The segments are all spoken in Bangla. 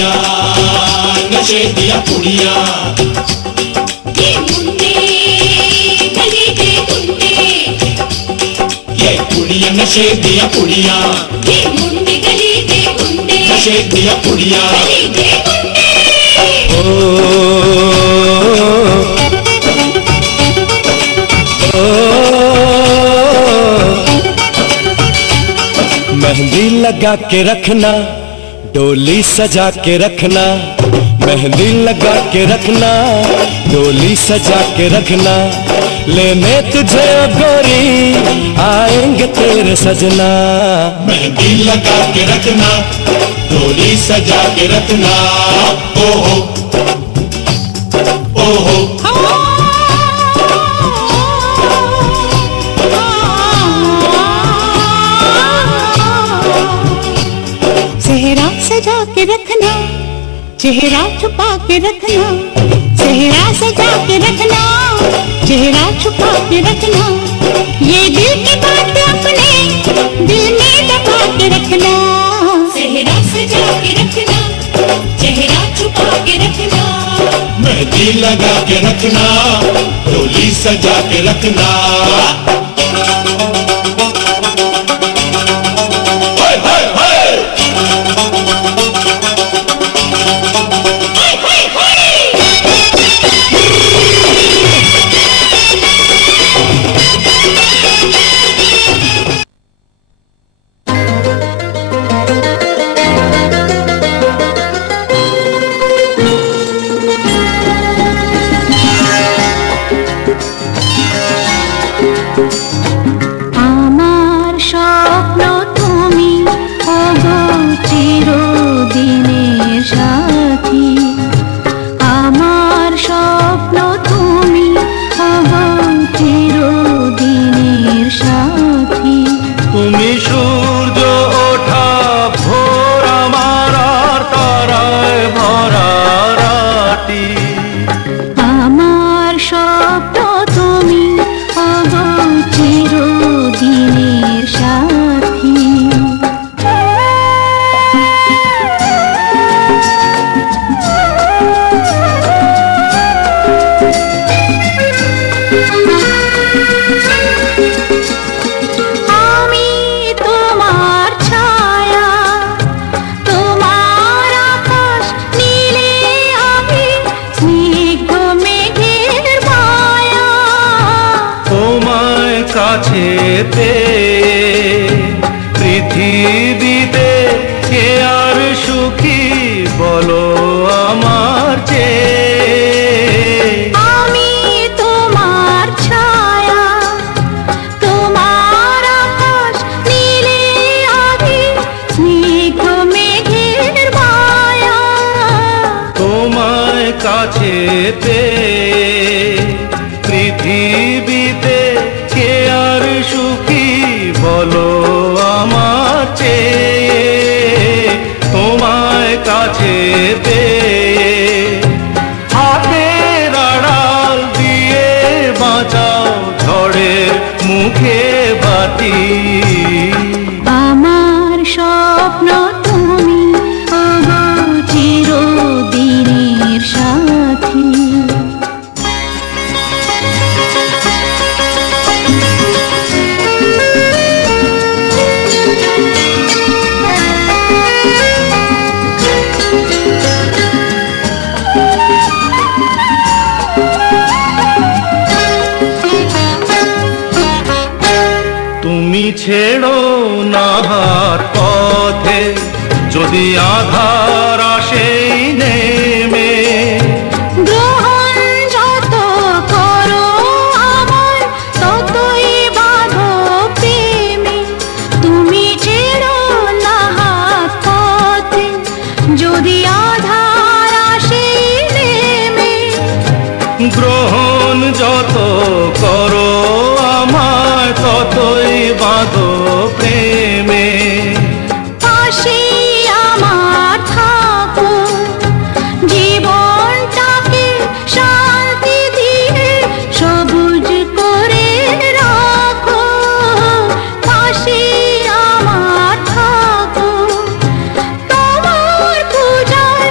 पुड़िया नशे दिया पुड़िया ये मुंडे गली के गुंडे ये पुड़िया नशे दिया पुड़िया ये मुंडे गली के गुंडे नशे दिया पुड़िया गली के गुंडे मेहंदी लगा के रखना डोली सजा के रखना मेहंदी लगा के रखना डोली सजा के रखना लेने तुझे गोरी आएंगे तेरे सजना मेहंदी लगा के रखना डोली सजा के रखना ओहो ओहो चेहरा सजा के रखना चेहरा छुपा के रखना चेहरा सजा के रखना चेहरा छुपा के रखना ये दिल की बात अपने दिल में दबा के रखना चेहरा सजा के रखना चेहरा छुपा के रखना मेहंदी लगा के रखना डोली सजा के रखना ছেড়ো না হাত পথে যদি আধার আসে নেমে গ্রহণ যত করো আমার ততই বাঁধো প্রেমে তুমি ছেড়ো না হাত পথে যদি আধার আসে নেমে গ্রহণ যত করো আমায় ততই বাঁধো প্রেমে পাশে আমার থাকো জীবনটাকে শান্তি দিয়ে সবুজ করে রাখো পাশে আমার থাকো তোমার পূজায়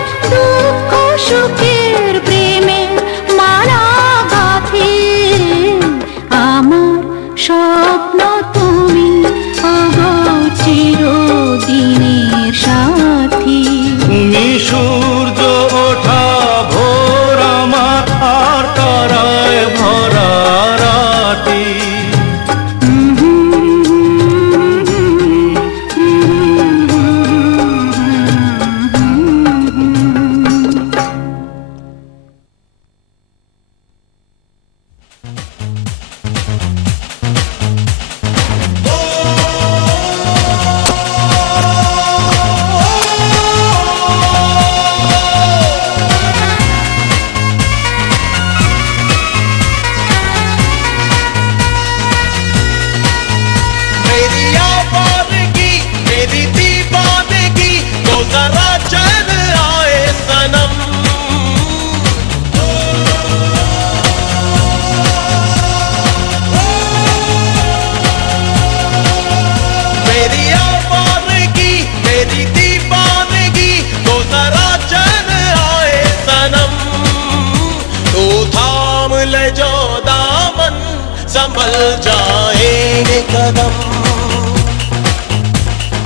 संभल जाएंगे कदम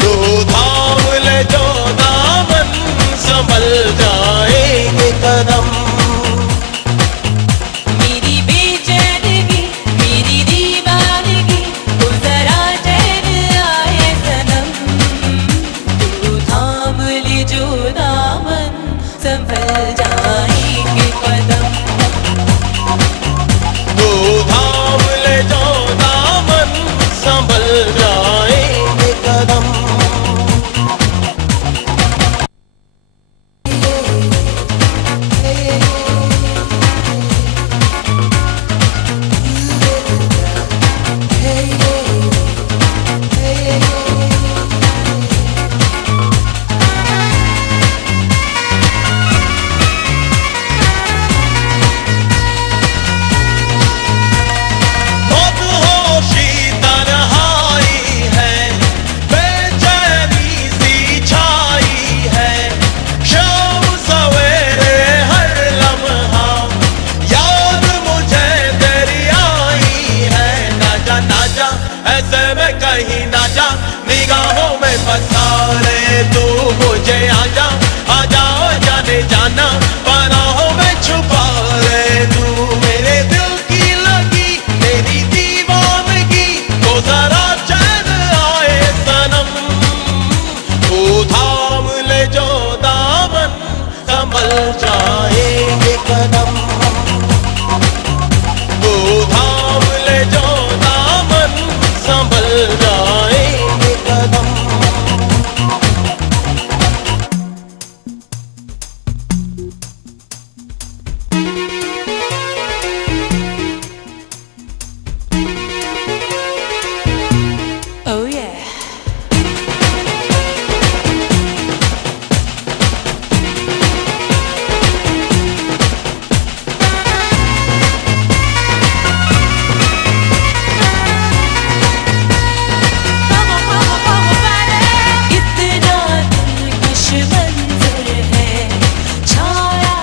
तो थाम ले जो दामन संभल जाएंगे कदम मेरी बेचैनगी मेरी दीवानगी तो जरा चैन आए सनम तू थाम ले जो दामन संभल जाएंगे कदम तो थाम ले जो दामन संभल जाएंगे कदम बहुत होशी तन्हाई है बेचैनी सी छाई है शाम सवेरे हर लम्हा याद मुझे तेरी आई है ना जा ऐसे में कहीं ना जा निगाहों में बसा ले तू मुझे आजा आजा जाने जाना पनाहों में छुपा ले तू मेरे दिल की लगी मेरी दीवानगी तो जरा चैन आए सनम तू थाम ले जो दामन संभल जाएंगे कदम तू थाम ले जो दामन संभल जाएंगे कदम Oh yeah कितना दिलकश मंजर है छाया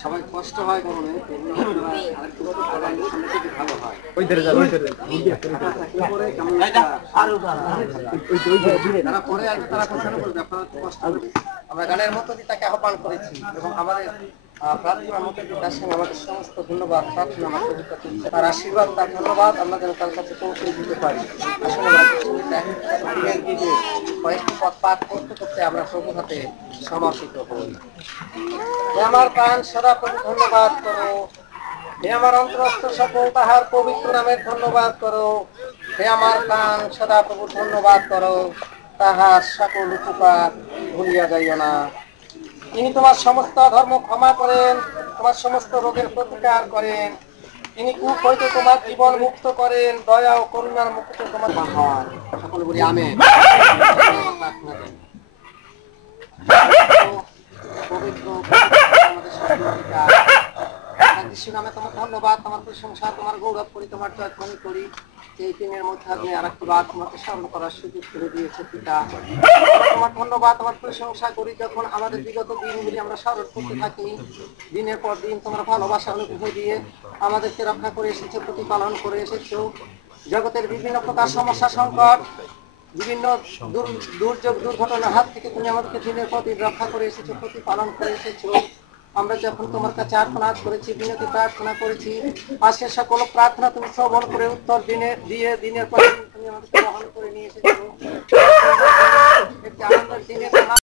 সবাই কষ্ট হয় কারণে ভালো হয় আমরা গানের মধ্য দিয়ে তাকে আহ্বান করেছি এবং আমাদের প্রার্থনার মধ্য দিয়ে তার সঙ্গে আমাদের সমস্ত ধন্যবাদ প্রার্থনা আমার কবিতা চলছে তার আশীর্বাদ তার ধন্যবাদ আমরা যেন তার কাছে পৌঁছে দিতে পারি আসলে কয়েকটি পথ পাঠ করতে করতে আমরা প্রভুর হাতে সমর্পিত হই। হে আমার প্রাণ সদা প্রভু ধন্যবাদ করো, হে আমার অন্তরস্থ সকল তাহার পবিত্র নামের ধন্যবাদ করো। হে আমার প্রাণ সদা প্রভু ধন্যবাদ করো, তাহার সকল উপকার ভুলিয়া যাইও না। তিনি তোমার সমস্ত ধর্ম ক্ষমা করেন, তোমার সমস্ত রোগের প্রতিকার করেন। তিনি কূপ হইতে তোমার জীবন মুক্ত করেন, দয়া ও করুণার মুক্ত তোমার হন। সকলে বলি আমেন। পবিত্র আমাদের সকল অধিকার। যিশু নামে তোমার ধন্যবাদ, তোমার প্রশংসা, তোমার গৌরব করি, তোমার জয়ধ্বনি করি। এই দিনের মধ্যে আপনি আর একটু বার তোমাকে স্মরণ করার সুযোগ করে দিয়েছে পিতা। তোমার ধন্যবাদ, তোমার প্রশংসা করি। যখন আমাদের বিগত দিনগুলি আমরা স্মরণ করতে থাকি, দিনের পর দিন তোমার ভালোবাসা অনুভব দিয়ে আমাদেরকে রক্ষা করে এসেছো, প্রতিপালন করে এসেছো। জগতের বিভিন্ন প্রকার সমস্যা, সংকট, বিভিন্ন দুর্যোগ, দুর্ঘটনার হাত থেকে তুমি আমাদেরকে দিনের পর দিন রক্ষা করে এসেছো, প্রতিপালন করে এসেছো। আমরা যখন তোমার কাছে আর্তনা করেছি, বিনতি প্রার্থনা করেছি, আজকে সকল প্রার্থনা তুমি শ্রবণ করে উত্তর দিয়ে দিনের পর দিন তুমি আমাদেরকে বহন করে নিয়ে এসেছো।